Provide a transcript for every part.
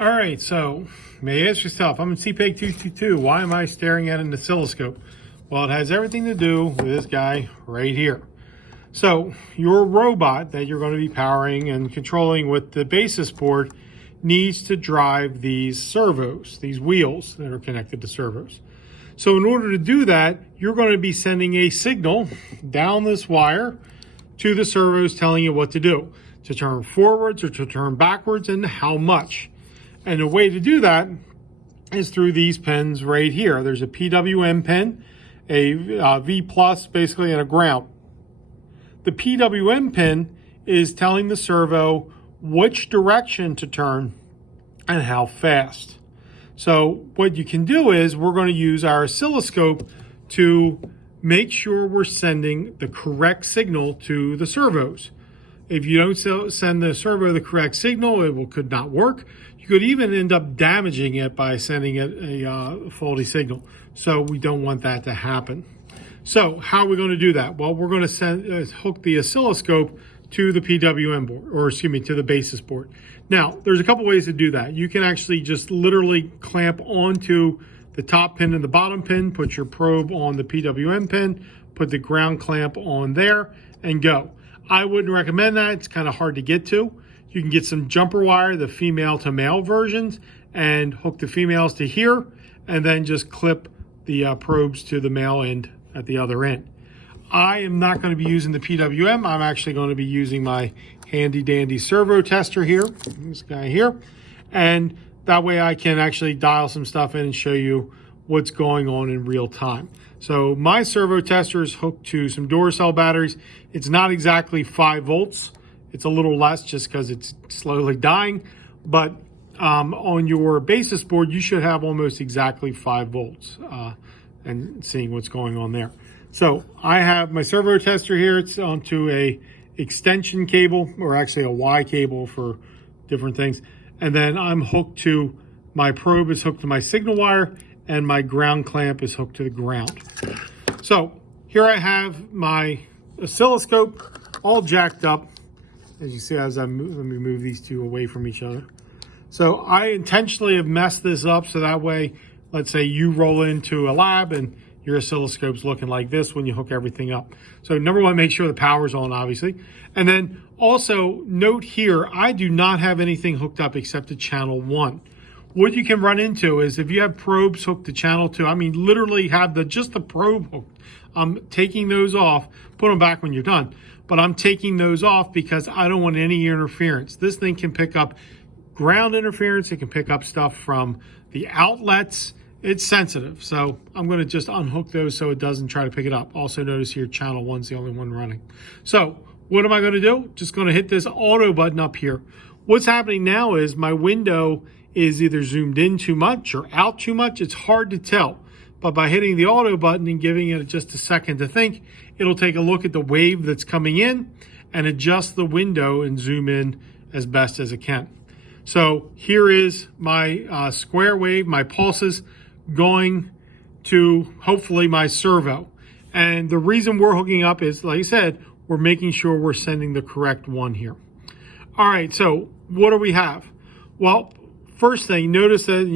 All right, so you may ask yourself, I'm in CPEG 222, why am I staring at an oscilloscope? Well, it has everything to do with this guy right here. So your robot that you're going to be powering and controlling with the basis board needs to drive these servos, these wheels that are connected to servos. So in order to do that, you're going to be sending a signal down this wire to the servos telling you what to do, to turn forwards or to turn backwards and how much. And the way to do that is through these pins right here. There's a PWM pin, a V plus basically, and a ground. The PWM pin is telling the servo which direction to turn and how fast. So what you can do is we're going to use our oscilloscope to make sure we're sending the correct signal to the servos. If you don't send the servo the correct signal, it could not work. You could even end up damaging it by sending it a faulty signal. So we don't want that to happen. So how are we going to do that? Well, we're going to hook the oscilloscope to the PWM board, or excuse me, to the basis board. Now, there's a couple ways to do that. You can actually just literally clamp onto the top pin and the bottom pin, put your probe on the PWM pin, put the ground clamp on there, and go. I wouldn't recommend that. It's kind of hard to get to. You can get some jumper wire, the female to male versions, and hook the females to here, and then just clip the probes to the male end at the other end. I am not going to be using the PWM. I'm actually going to be using my handy dandy servo tester here, this guy here, and that way I can actually dial some stuff in and show you what's going on in real time. So my servo tester is hooked to some Duracell batteries. It's not exactly 5 volts. It's a little less just because it's slowly dying, but on your basis board, you should have almost exactly 5 volts and seeing what's going on there. So I have my servo tester here. It's onto a extension cable, or actually a Y cable for different things. And then I'm hooked to, my probe is hooked to my signal wire, and my ground clamp is hooked to the ground. So here I have my oscilloscope all jacked up. As you see, as I move, let me move these two away from each other. So I intentionally have messed this up so that way, let's say you roll into a lab and your oscilloscope's looking like this when you hook everything up. So number one, make sure the power's on, obviously. And then also note here, I do not have anything hooked up except to channel 1. What you can run into is if you have probes hooked to channel 2, I mean, literally have just the probe hooked. I'm taking those off, put them back when you're done. But I'm taking those off because I don't want any interference. This thing can pick up ground interference. It can pick up stuff from the outlets. It's sensitive, so I'm going to just unhook those so it doesn't try to pick it up. Also notice here channel 1's the only one running. So what am I going to do? Just going to hit this auto button up here. What's happening now is my window is either zoomed in too much or out too much. It's hard to tell, but by hitting the auto button and giving it just a second to think, it'll take a look at the wave that's coming in and adjust the window and zoom in as best as it can. So here is my square wave, my pulses, going to hopefully my servo. And the reason we're hooking up is, like I said, we're making sure we're sending the correct one here. All right, so what do we have? Well, first thing, notice that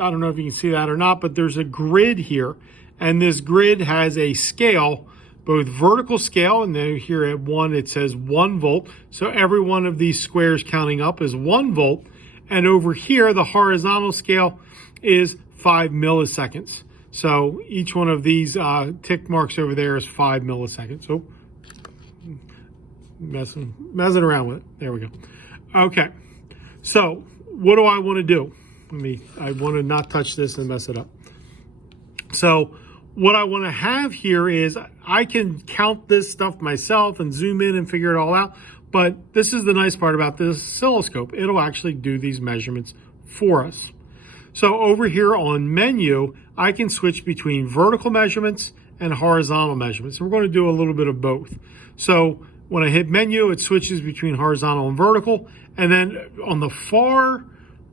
I don't know if you can see that or not, but there's a grid here. And this grid has a scale, both vertical scale, and then here at 1, it says 1 volt. So every one of these squares counting up is 1 volt. And over here, the horizontal scale is 5 milliseconds. So each one of these tick marks over there is 5 milliseconds. So messing around with it. There we go. Okay. So what do I want to do? I want to not touch this and mess it up. So what I want to have here is I can count this stuff myself and zoom in and figure it all out. But this is the nice part about this oscilloscope. It'll actually do these measurements for us. So over here on menu, I can switch between vertical measurements and horizontal measurements. We're going to do a little bit of both. So when I hit menu, it switches between horizontal and vertical. And then on the far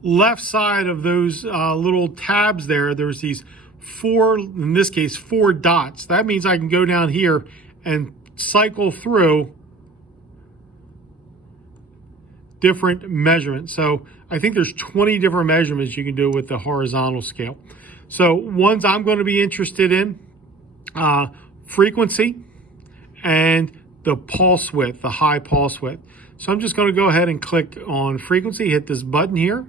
left side of those little tabs there's these 4, in this case, 4 dots. That means I can go down here and cycle through different measurements. So I think there's 20 different measurements you can do with the horizontal scale. So ones I'm going to be interested in, frequency and the pulse width, the high pulse width. So I'm just going to go ahead and click on frequency, hit this button here.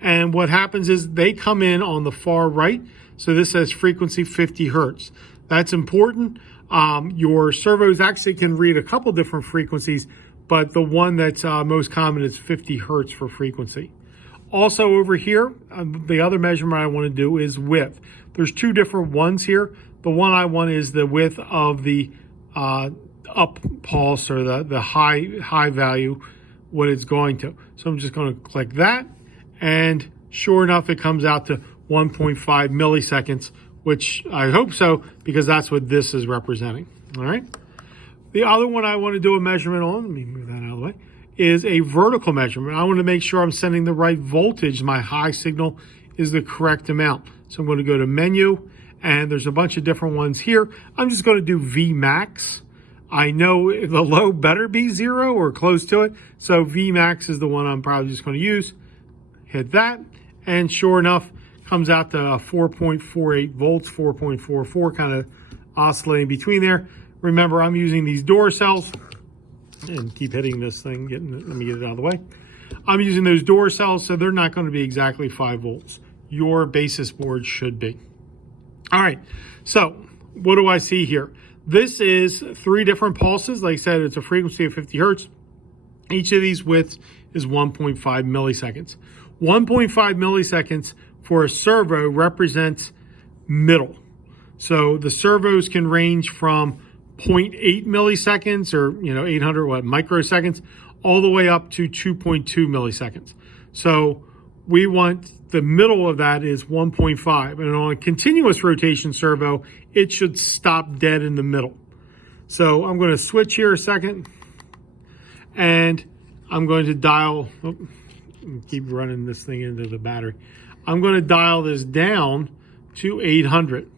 And what happens is they come in on the far right. So this says frequency 50 hertz. That's important. Your servos actually can read a couple different frequencies, but the one that's most common is 50 hertz for frequency. Also over here, the other measurement I want to do is width. There's two different ones here. The one I want is the width of the up pulse, or the high value, what it's going to. So I'm just going to click that, and sure enough, it comes out to 1.5 milliseconds, which I hope so, because that's what this is representing. All right. The other one I want to do a measurement on, let me move that out of the way, is a vertical measurement. I want to make sure I'm sending the right voltage. My high signal is the correct amount. So I'm going to go to menu, and there's a bunch of different ones here. I'm just going to do Vmax. I know the low better be 0 or close to it. So Vmax is the one I'm probably just going to use. Hit that, and sure enough, comes out to 4.48 volts, 4.44, kind of oscillating between there. Remember, I'm using these door cells, and keep hitting this thing. Let me get it out of the way. I'm using those door cells, so they're not going to be exactly 5 volts. Your basis board should be. All right, so what do I see here? This is 3 different pulses. Like I said, it's a frequency of 50 hertz. Each of these widths is 1.5 milliseconds. 1.5 milliseconds for a servo represents middle. So the servos can range from 0.8 milliseconds, or 800 microseconds, all the way up to 2.2 milliseconds. So we want the middle of that is 1.5, and on a continuous rotation servo, it should stop dead in the middle. So I'm going to switch here a second, and I'm going to dial, keep running this thing into the battery. I'm going to dial this down to 800.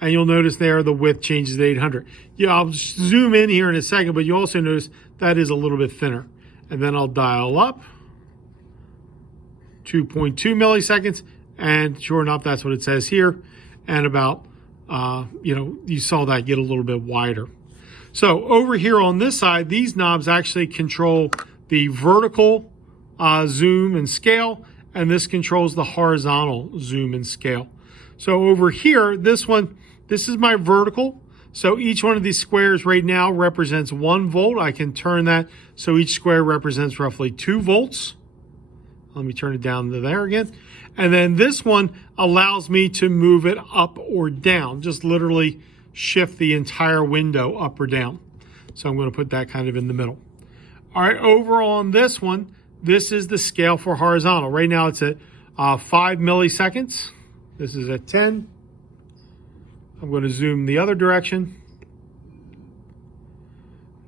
And you'll notice there the width changes to 800. Yeah, I'll zoom in here in a second, but you also notice that is a little bit thinner. And then I'll dial up 2.2 milliseconds, and sure enough, that's what it says here. And about, you saw that get a little bit wider. So over here on this side, these knobs actually control the vertical zoom and scale, and this controls the horizontal zoom and scale. So over here, this is my vertical. So each one of these squares right now represents 1 volt. I can turn that so each square represents roughly 2 volts. Let me turn it down to there again. And then this one allows me to move it up or down, just literally shift the entire window up or down. So I'm going to put that kind of in the middle. All right, over on this one, this is the scale for horizontal. Right now it's at 5 milliseconds. This is at 10. I'm going to zoom the other direction,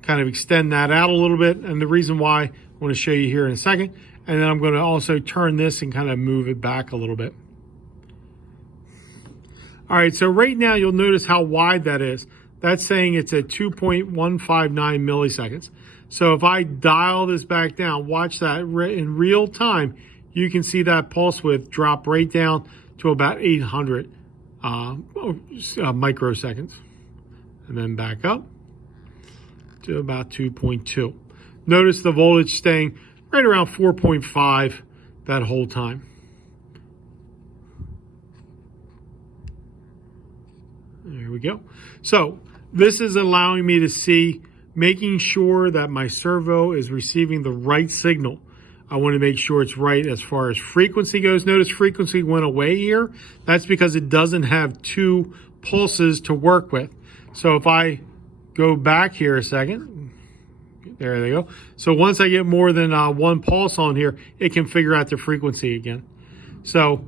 kind of extend that out a little bit. And the reason why I want to show you here in a second. And then I'm going to also turn this and kind of move it back a little bit. All right, so right now you'll notice how wide that is. That's saying it's at 2.159 milliseconds. So if I dial this back down, watch that in real time, you can see that pulse width drop right down to about 800 microseconds. And then back up to about 2.2. Notice the voltage staying right around 4.5 that whole time. There we go. So this is allowing me to see, making sure that my servo is receiving the right signal. I want to make sure it's right as far as frequency goes. Notice frequency went away here. That's because it doesn't have 2 pulses to work with. So if I go back here a second, there they go. So once I get more than 1 pulse on here, it can figure out the frequency again. So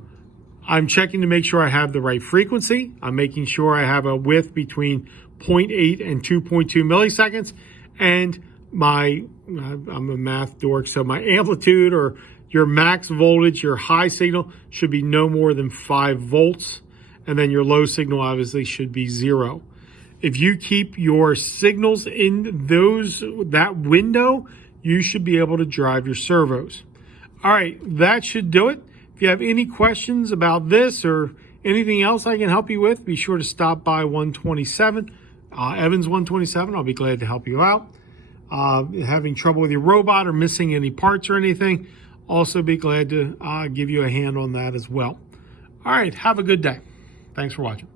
I'm checking to make sure I have the right frequency. I'm making sure I have a width between 0.8 and 2.2 milliseconds. And I'm a math dork, so my amplitude, or your max voltage, your high signal, should be no more than 5 volts. And then your low signal obviously should be 0. If you keep your signals in that window, you should be able to drive your servos. All right, that should do it. If you have any questions about this or anything else I can help you with, be sure to stop by 127, Evans 127. I'll be glad to help you out. Having trouble with your robot or missing any parts or anything, also be glad to give you a hand on that as well. All right, have a good day. Thanks for watching.